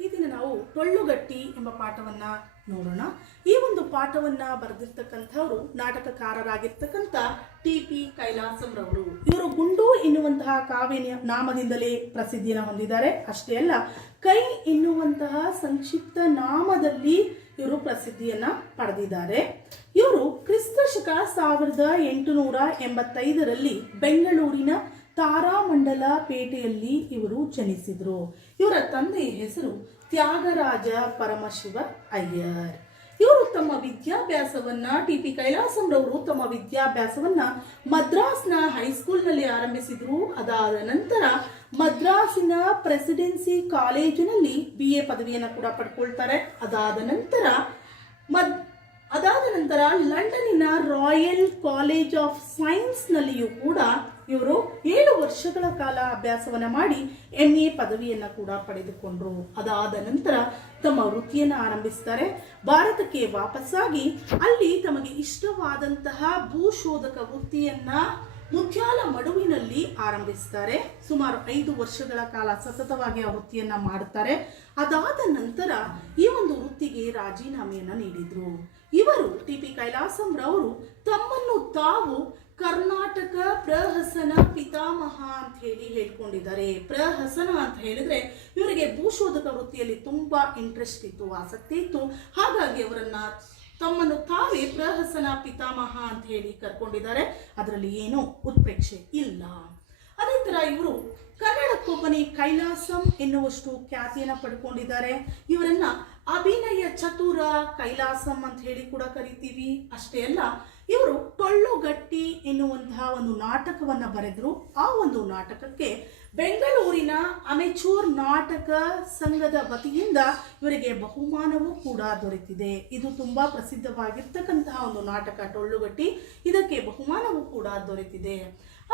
ಈ ದಿನ ನಾವು ಟೊಳ್ಳುಗಟ್ಟಿ ಎಂಬ ಪಾಠವನ್ನ ನೋಡೋಣ. ಈ ಒಂದು ಪಾಠವನ್ನ ಬರೆದಿರ್ತಕ್ಕಂಥವರು ನಾಟಕಕಾರರಾಗಿರ್ತಕ್ಕಂಥ ಟಿ.ಪಿ. ಕೈಲಾಸಂರವರು. ಇವರು ಗುಂಡು ಎನ್ನುವಂತಹ ಕಾವ್ಯ ನಾಮದಿಂದಲೇ ಪ್ರಸಿದ್ಧಿಯನ್ನು ಹೊಂದಿದ್ದಾರೆ. ಅಷ್ಟೇ ಅಲ್ಲ, ಕೈ ಎನ್ನುವಂತಹ ಸಂಕ್ಷಿಪ್ತ ನಾಮದಲ್ಲಿ ಇವರು ಪ್ರಸಿದ್ಧಿಯನ್ನ ಪಡೆದಿದ್ದಾರೆ. ಇವರು ಕ್ರಿಸ್ತಶಕ 1885ರಲ್ಲಿ ಬೆಂಗಳೂರಿನ ತಾರಾಮಂಡಲ ಪೇಟೆಯಲ್ಲಿ ಇವರು ಜನಿಸಿದರು. ಇವರ ತಂದೆಯ ಹೆಸರು ತ್ಯಾಗರಾಜ ಪರಮಶಿವ ಅಯ್ಯರ್. ಇವರು ತಮ್ಮ ವಿದ್ಯಾಭ್ಯಾಸವನ್ನ ಟಿ.ಪಿ. ಕೈಲಾಸಂರವರು ತಮ್ಮ ವಿದ್ಯಾಭ್ಯಾಸವನ್ನ ಮದ್ರಾಸ್ನ ಹೈಸ್ಕೂಲ್ನಲ್ಲಿ ಆರಂಭಿಸಿದ್ರು. ಅದಾದ ನಂತರ ಮದ್ರಾಸಿನ ಪ್ರೆಸಿಡೆನ್ಸಿ ಕಾಲೇಜಿನಲ್ಲಿ BA ಪದವಿಯನ್ನು ಕೂಡ ಪಡ್ಕೊಳ್ತಾರೆ. ಅದಾದ ನಂತರ ಲಂಡನ್ನಿನ ರಾಯಲ್ ಕಾಲೇಜ್ ಆಫ್ ಸೈನ್ಸ್ ನಲ್ಲಿಯೂ ಕೂಡ ಇವರು 7 ವರ್ಷಗಳ ಕಾಲ ಅಭ್ಯಾಸವನ್ನ ಮಾಡಿ MA ಪದವಿಯನ್ನ ಕೂಡ ಪಡೆದುಕೊಂಡ್ರು. ಅದಾದ ನಂತರ ತಮ್ಮ ವೃತ್ತಿಯನ್ನು ಆರಂಭಿಸ್ತಾರೆ. ಭಾರತಕ್ಕೆ ವಾಪಸ್ಸಾಗಿ ಅಲ್ಲಿ ತಮಗೆ ಇಷ್ಟವಾದಂತಹ ಭೂಶೋಧಕ ವೃತ್ತಿಯನ್ನ ಮುತ್ಯಾಲ ಮಡುವಿನಲ್ಲಿ ಆರಂಭಿಸ್ತಾರೆ. ಸುಮಾರು 5 ವರ್ಷಗಳ ಕಾಲ ಸತತವಾಗಿ ಆ ವೃತ್ತಿಯನ್ನ ಮಾಡುತ್ತಾರೆ. ಅದಾದ ನಂತರ ಈ ಒಂದು ವೃತ್ತಿಗೆ ರಾಜೀನಾಮೆಯನ್ನ ನೀಡಿದ್ರು. ಇವರು ಟಿ.ಪಿ. ಕೈಲಾಸಂರವರು ತಮ್ಮನ್ನು ತಾವು ಕರ್ನಾಟಕ ಪ್ರಹಸನ ಪಿತಾಮಹ ಅಂತ ಹೇಳಿ ಹೇಳ್ಕೊಂಡಿದ್ದಾರೆ. ಪ್ರಹಸನ ಅಂತ ಹೇಳಿದ್ರೆ ಇವರಿಗೆ ಭೂಶೋಧಕ ವೃತ್ತಿಯಲ್ಲಿ ತುಂಬಾ ಇಂಟ್ರೆಸ್ಟ್ ಇತ್ತು, ಆಸಕ್ತಿ ಇತ್ತು. ಹಾಗಾಗಿ ಅವರನ್ನ ತಮ್ಮನ್ನು ತಾವೇ ಪ್ರಹಸನ ಪಿತಾಮಹ ಅಂತ ಹೇಳಿ ಕರ್ಕೊಂಡಿದ್ದಾರೆ. ಅದರಲ್ಲಿ ಏನೂ ಉತ್ಪ್ರೇಕ್ಷೆ ಇಲ್ಲ. ಅದೇ ತರ ಇವರು ಕನ್ನಡಕ್ಕೊಬ್ಬನೇ ಕೈಲಾಸಂ ಎನ್ನುವಷ್ಟು ಖ್ಯಾತಿಯನ್ನು ಪಡ್ಕೊಂಡಿದ್ದಾರೆ. ಇವರನ್ನ ಅಭಿನಯ ಚತುರ ಕೈಲಾಸಂ ಅಂತ ಹೇಳಿ ಕೂಡ ಕರಿತೀವಿ. ಅಷ್ಟೇ ಅಲ್ಲ, ಇವರು ಟೊಳ್ಳುಗಟ್ಟಿ ಎನ್ನುವಂತಹ ಒಂದು ನಾಟಕವನ್ನ ಬರೆದ್ರು. ಆ ಒಂದು ನಾಟಕಕ್ಕೆ ಬೆಂಗಳೂರಿನ ಅಮೆಚೂರ್ ನಾಟಕ ಸಂಘದ ವತಿಯಿಂದ ಇವರಿಗೆ ಬಹುಮಾನವೂ ಕೂಡ ದೊರೆತಿದೆ. ಇದು ತುಂಬಾ ಪ್ರಸಿದ್ಧವಾಗಿರ್ತಕ್ಕಂತಹ ಒಂದು ನಾಟಕ ಟೊಳ್ಳುಗಟ್ಟಿ. ಇದಕ್ಕೆ ಬಹುಮಾನವೂ ಕೂಡ ದೊರೆತಿದೆ.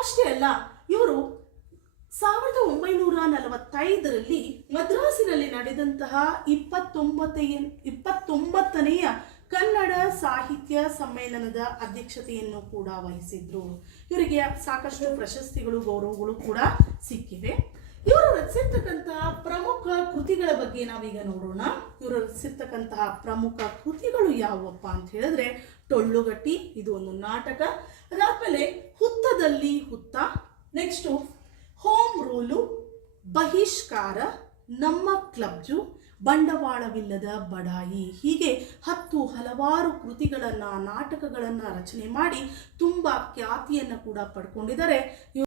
ಅಷ್ಟೇ ಅಲ್ಲ, ಇವರು 1945ರಲ್ಲಿ ಮದ್ರಾಸಿನಲ್ಲಿ ನಡೆದಂತಹ 29ನೆಯ ಕನ್ನಡ ಸಾಹಿತ್ಯ ಸಮ್ಮೇಳನದ ಅಧ್ಯಕ್ಷತೆಯನ್ನು ಕೂಡ ವಹಿಸಿದ್ರು. ಇವರಿಗೆ ಸಾಕಷ್ಟು ಪ್ರಶಸ್ತಿಗಳು, ಗೌರವಗಳು ಕೂಡ ಸಿಕ್ಕಿವೆ. ಇವರು ರಚಿಸಿರ್ತಕ್ಕಂತಹ ಪ್ರಮುಖ ಕೃತಿಗಳ ಬಗ್ಗೆ ನಾವೀಗ ನೋಡೋಣ. ಇವರು ರಚಿಸಿರ್ತಕ್ಕಂತಹ ಪ್ರಮುಖ ಕೃತಿಗಳು ಯಾವುವಪ್ಪ ಅಂತ ಹೇಳಿದ್ರೆ ಟೊಳ್ಳುಗಟ್ಟಿ, ಇದು ಒಂದು ನಾಟಕ. ಅದಾದ್ಮೇಲೆ ಹುತ್ತದಲ್ಲಿ ಹುತ್ತ, ನೆಕ್ಸ್ಟ್ ಹೋಮ್ ರೂಲು, ಬಹಿಷ್ಕಾರ, ನಮ್ಮ ಕ್ಲಬ್ಜು, ಬಂಡವಾಳವಿಲ್ಲದ ಬಡಾಯಿ, ಹೀಗೆ ಹಲವಾರು ಕೃತಿಗಳನ್ನ, ನಾಟಕಗಳನ್ನ ರಚನೆ ಮಾಡಿ ತುಂಬಾ ಖ್ಯಾತಿಯನ್ನು ಕೂಡ ಪಡ್ಕೊಂಡಿದ್ದಾರೆ.